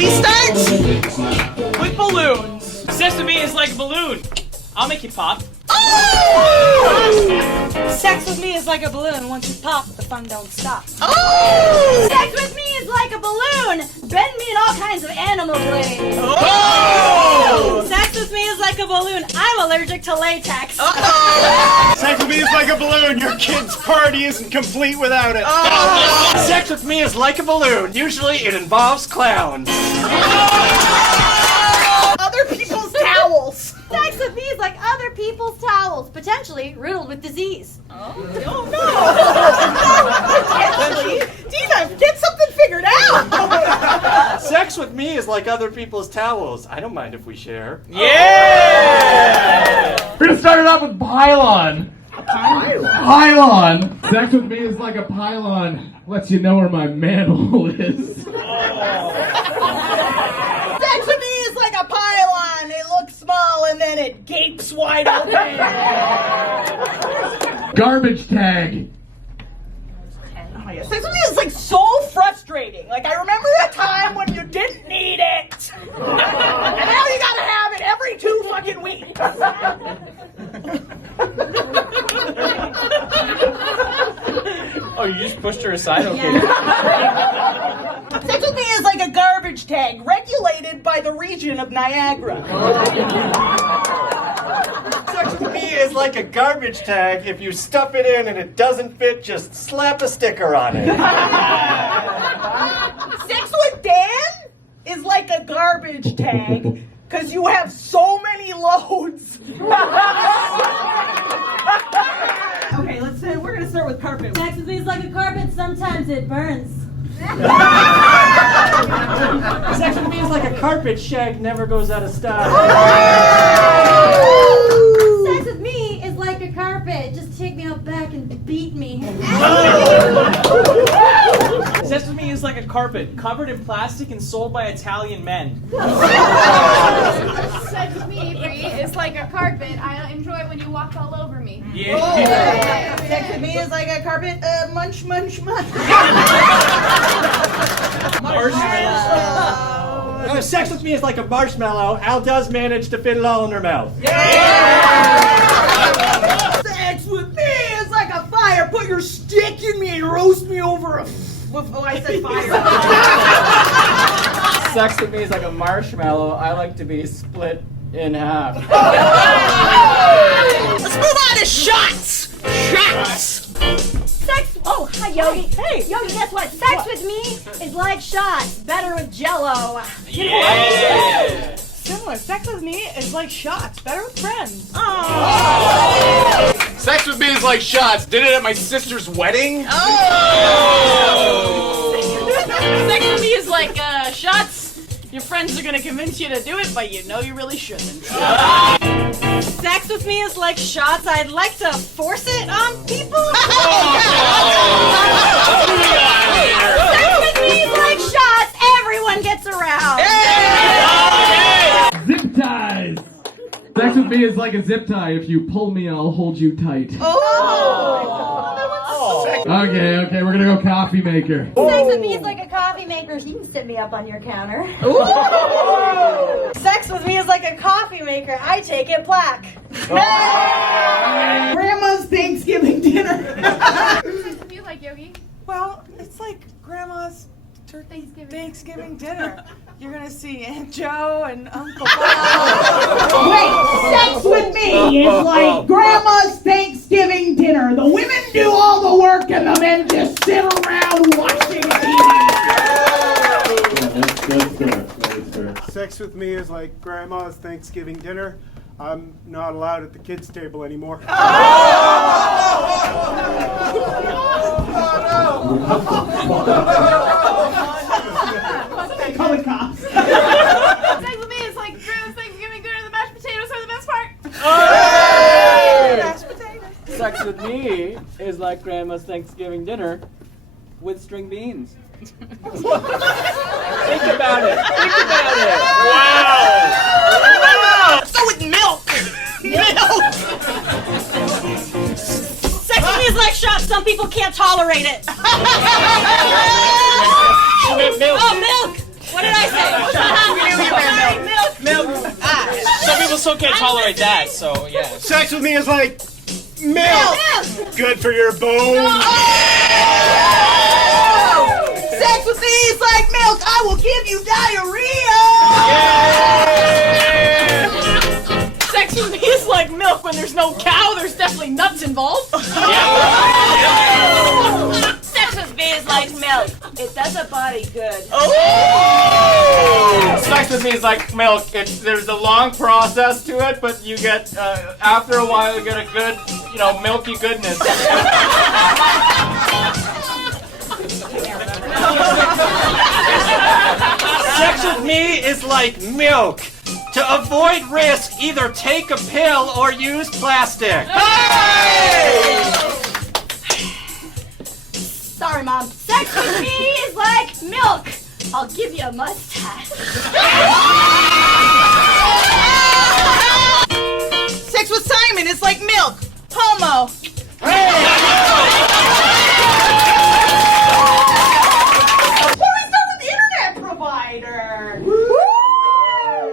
we start with balloons. Sesame is like a balloon. I'll make you pop. Oh! Sex with me is like a balloon. Once you pop, the fun don't stop. Oh! Sex with me is like a balloon. Bend me in all kinds of animal ways. Oh! Sex with me is like a balloon. I'm allergic to latex. Uh-oh! Sex with me is like a balloon. Your kid's party isn't complete without it. Oh! Sex with me is like a balloon. Usually it involves clowns. Other people's towels. Sex with me is like other people's towels, potentially riddled with disease. Oh no! Potentially. Dina, get something figured out. Sex with me is like other people's towels. I don't mind if we share. Yeah! We're gonna start it off with pylon. Pylon. Sex with me is like a pylon. Lets you know where my manhole is. Sex with me is like a pylon. It looks small and then it gapes wide open. Garbage tag. Oh, yeah. Sex with me is like so frustrating. Like I remember a time when you didn't need it, and now you gotta have it every 2 fucking weeks. Oh, you just pushed her aside? Okay. Sex with me is like a garbage tag regulated by the region of Niagara. Sex with me is like a garbage tag. If you stuff it in and it doesn't fit, just slap a sticker on it. Sex with Dan is like a garbage tag because you have so many loads. Okay, we're gonna start with carpet. Sex with me is like a carpet. Sometimes it burns. Sex with me is like a carpet. Shag never goes out of style. Sex with me is like a carpet. Just take me out back and beat me. Sex with me is like a carpet, covered in plastic and sold by Italian men. Sex with me, Bree, is like a carpet. I enjoy it when you walk all over me. Yeah. Sex with me is like a carpet. Munch, munch, munch. Marshmallows. Sex with me is like a marshmallow. Al does manage to fit it all in her mouth. Sex with me is like a fire. Put your stick in me and roast me over a. Oh, I said fire. Sex with me is like a marshmallow. I like to be split in half. Let's move on to shots. Shots. Sex. Oh, hi, Yogi. Hey, Yogi. Guess what? Sex with me is like shots, better with Jello. Yeah! Similar. Sex with me is like shots, better with friends. Oh. Sex with me is like shots. Did it at my sister's wedding? Sex with me is like shots. Your friends are gonna convince you to do it, but you know you really shouldn't. Sex with me is like shots. I'd like to force it on people. Sex with me is like shots. Everyone gets around. Zip ties. Sex with me is like a zip tie. If you pull me, I'll hold you tight. Okay, we're gonna go coffee maker. Sex with me is like a coffee maker. You can sit me up on your counter. Sex with me is like a coffee maker. I take it black. Grandma's Thanksgiving dinner. Sex with you like Yogi? Well, it's like Grandma's Thanksgiving dinner. You're gonna see Aunt Joe and Uncle Bob. Wait, sex with me is like Grandma's Thanksgiving dinner. The women do all the work and the men just sit around watching TV. That's fair. Sex with me is like grandma's Thanksgiving dinner. I'm not allowed at the kids' table anymore. Call the cops. Sex with me is like Grandma's Thanksgiving dinner. The mashed potatoes are the best part. Mashed potatoes. Sex with me is like Grandma's Thanksgiving dinner with string beans. Think about it. Wow! So with milk. Milk. Sex with me is like shots. Some people can't tolerate it. Milk. Oh, milk. What did I say? also can't tolerate that, so yeah. Sex with me is like milk. Good for your bones. Sex with me is like milk. I will give you diarrhea. Sex with me is like milk. When there's no cow, there's definitely nuts involved. Sex with me is like milk. It does a body good. Sex with me is like milk. There's a long process to it, but you get, after a while, you get a good, milky goodness. Sex with me is like milk. To avoid risk, either take a pill or use plastic. Sorry, Mom. Sex with me is like milk. I'll give you a mustache. Sex with Simon is like milk. Homo. Before we start with the internet provider.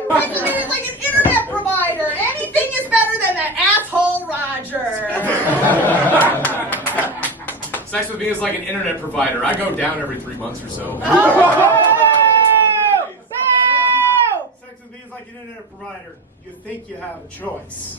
Sex with me is like an internet provider. Anything is better than that asshole Roger. Sex with me is like an internet provider. I go down every 3 months or so. Sex with me is like an internet provider. You think you have a choice.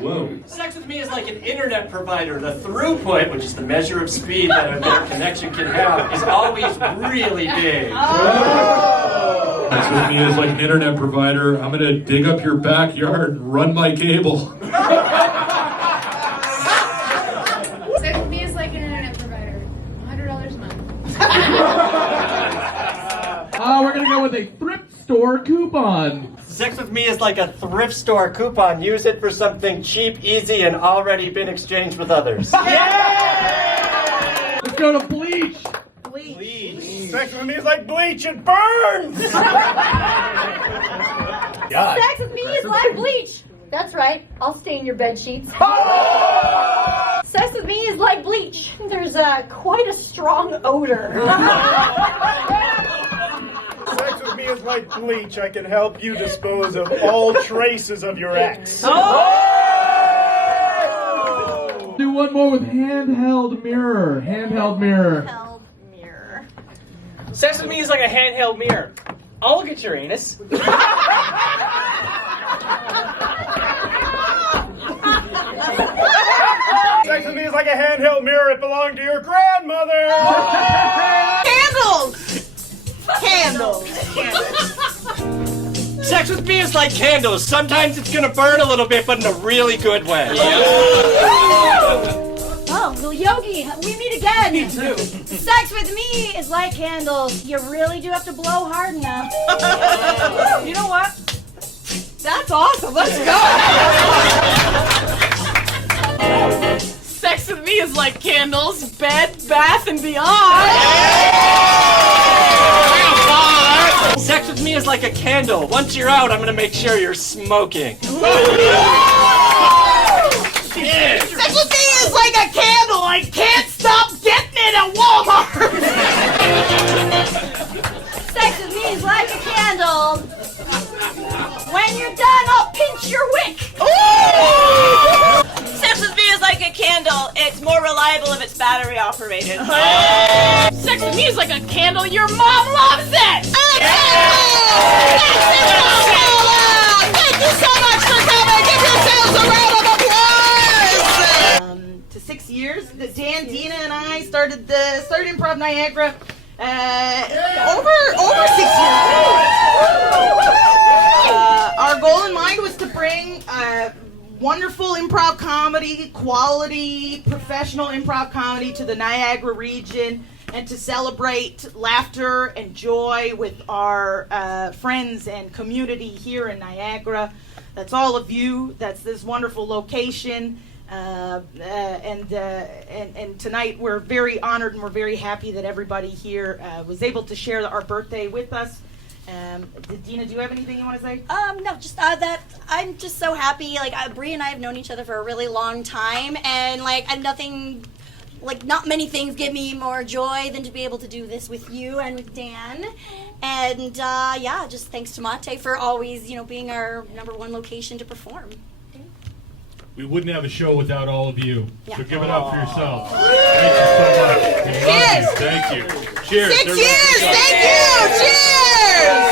Whoa. Sex with me is like an internet provider. The throughput, which is the measure of speed that a their connection can have, is always really big. Sex with me is like an internet provider. I'm gonna dig up your backyard and run my cable. Sex with me is like an internet provider. $100 a month. We're gonna go with a thrift store coupon. Sex with me is like a thrift store coupon. Use it for something cheap, easy, and already been exchanged with others. Let's go to bleach. Sex with me is like bleach. It burns. Sex with me is like bleach. That's right. I'll stain your bed sheets. Sex with me is like bleach. There's quite a strong odor. Sex with me is like bleach. I can help you dispose of all traces of your ex. Do one more with handheld mirror. Handheld mirror. Sex with me is like a handheld mirror. I'll look at your anus. Sex with me is like a handheld mirror. It belonged to your grandmother. Candles. Candles. Sex with me is like candles. Sometimes it's gonna burn a little bit, but in a really good way. Oh, well, Yogi, we meet again. Me too. Sex with me is like candles. You really do have to blow hard enough. You know what? That's awesome. Let's go. Sex with me is like candles, bed, bath, and beyond. Sex with me is like a candle. Once you're out, I'm gonna make sure you're smoking. Sex with me is like a candle. I can't stop getting it at Walmart. Sex with me is like a candle. When you're done, I'll pinch your wick. Sex with me is like a candle. It's more reliable if it's battery operated. Sex with me is like a candle. Your mom loves it. Thank you so much for coming. Give yourselves a round of applause. To 6 years, Dan, Dina, and I started Improv Niagara. Over 6 years. Our goal in mind was to bring wonderful improv comedy, quality, professional improv comedy to the Niagara region, and to celebrate laughter and joy with our friends and community here in Niagara. That's all of you. That's this wonderful location. And tonight we're very honored and we're very happy that everybody here was able to share our birthday with us. Dina, do you have anything you want to say? No, just that I'm just so happy. Like, Bree and I have known each other for a really long time, and like, nothing like not many things give me more joy than to be able to do this with you and with Dan. And yeah, just thanks to Mahtay for always, being our #1 location to perform. We wouldn't have a show without all of you. Yeah. So give it up for yourselves. Thank you so much. We love you. Thank you. Cheers. 6 years. Thank you. Cheers.